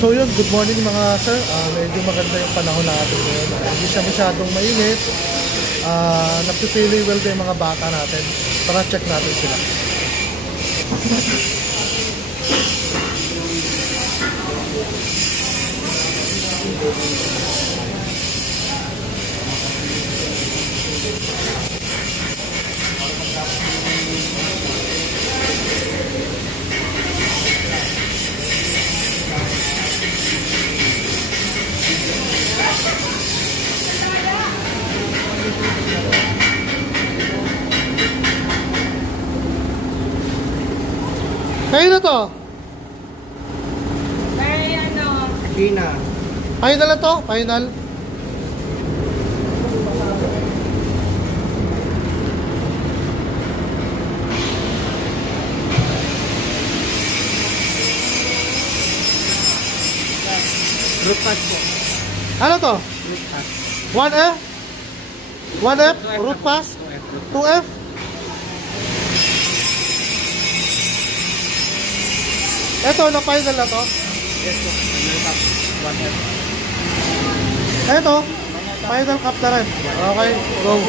So yun, good morning mga sir. Medyo maganda yung panahon natin ngayon. Hindi siya masyadong mainit. Napipili well yung mga baka natin. Tara check natin sila. Kayo na to? Ay, ano? Gina. Final na to? Final? Root pass po. Ano to? Root pass. 1F? 1F? Root pass? 2F? Eto, na final na to? Yes po. Root pass. 1F. Eto, final cup na rin. Okay, go.